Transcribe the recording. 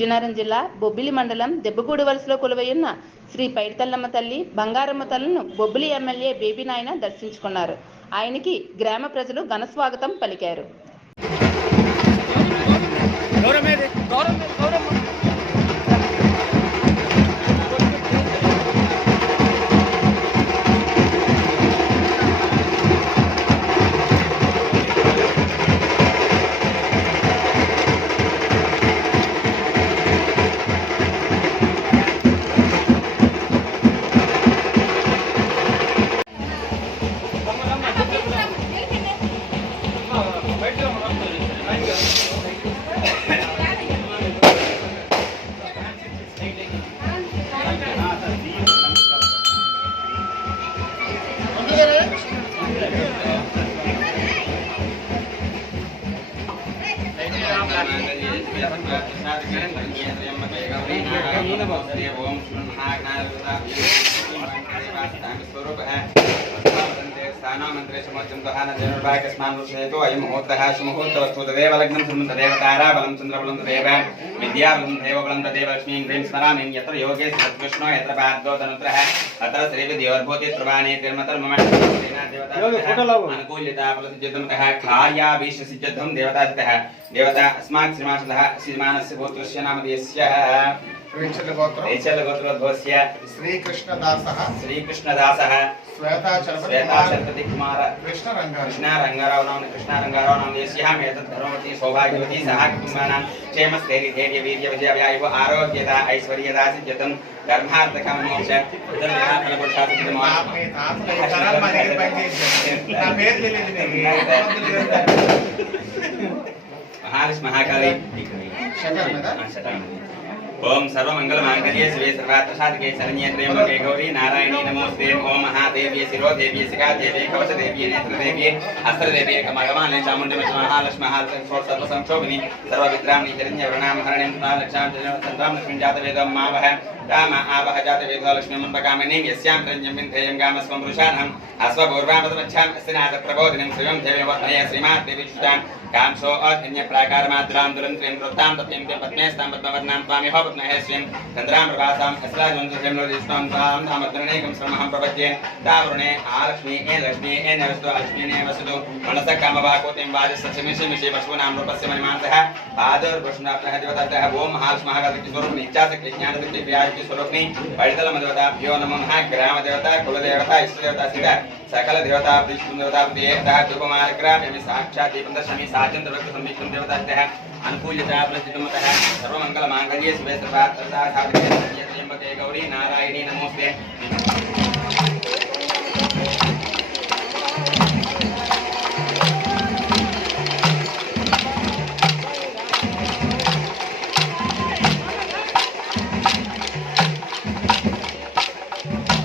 విజయనగరం జిల్లా బొబ్బిలి మండలం దెబ్బగూడ వలసలో కొలువైయున్న శ్రీ పైడితల్లమ్మ తల్లి బంగారమ్మ తల్లిను బొబ్బిలి ఎమ్మెల్యే బేబీ నాయన దర్శించుకున్నారు. ఆయనకి గ్రామ ప్రజలు ఘన స్వాగతం పలికారు. देवता अस्मात् श्रीमानस्य गोत्रस्य नामधेयस्य गोत्रोद्भवस्य श्रीकृष्णदासः श्वेताचलपति कुमार कृष्णरंगाराव नाम देश्याम् एतत् धर्मवती सौभाग्यवती सह कुटुम्बानां क्षेमस्थैर्य धैर्य वीर्य विजय व्यायुः आरोग्यता ऐश्वर्यदा सिद्ध्यतं धर्मार्थकं मोक्ष महालक्ष्मी महाकाली ओम सर्वमंगलमांगल्ये शिवे सर्वार्थसाधके शरण्ये त्र्यंबके गौरी नारायणी नमोस्ते। ओम महादेव्ये शिरोदेव्ये शिखादेव्ये कवचदेव्ये नेत्रदेव्ये अस्त्रदेव्ये कमगमाने चामुण्डी महालक्ष्मी सर्वसंक्षोभिनी सर्वविद्रामणि हिरण्यवर्णां हरणीं लक्षां सन्तां लक्ष्मीं जातवेदं मावह राम आवह जातवेदो लक्ष्मीमुन्पकामिनीं यस्यां त्रयं विन्धेयं गामस्वं पुरुषाणम् अश्वपूर्वामतमच्छाम् अस्तिनाथ प्रबोधिनीं श्रियं देववत्नये श्रीमादेवी शुष्टां कांसो अधन्य प्राकारमात्रां दुरन्त्रिं वृत्तां तप्यं पद्मेस्तां पद्मवर्णां त्वामिह पद्महे श्रीं चन्द्रां प्रभासां अस्राजवंशं नोदिष्टां तां धामद्रणेकं श्रमहं प्रपद्ये तावरुणे आलक्ष्मी एन वस्तु लक्ष्मीने वसतु मनसः कामवाकोतिं वाजसचमिषमिषे पशूनां रूपस्य मणिमानसः पादोर्भुषणाप्तः देवतातः ओम महालक्ष्मी महागणपति स्वरूपिणी इच्छाशक्ति ज्ञानशक्ति व्याजति स्वरूपिणी पडितलमदेवताभ्यो नमः। ग्रामदेवता कुलदेवता इष्टदेवता सीता सकल देवता विष्णु देवता देवता धूपमार्ग्राम्यमि साक्षात् दीपं दशमी साचन्द्रवक्त्र संविष्णुं देवताभ्यः अनुकूल्यता प्रसिद्धमतः सर्वमङ्गलमाङ्गल्ये शिवे सर्वार्थसाधके त्र्यम्बके गौरी नारायणी नमोस्ते।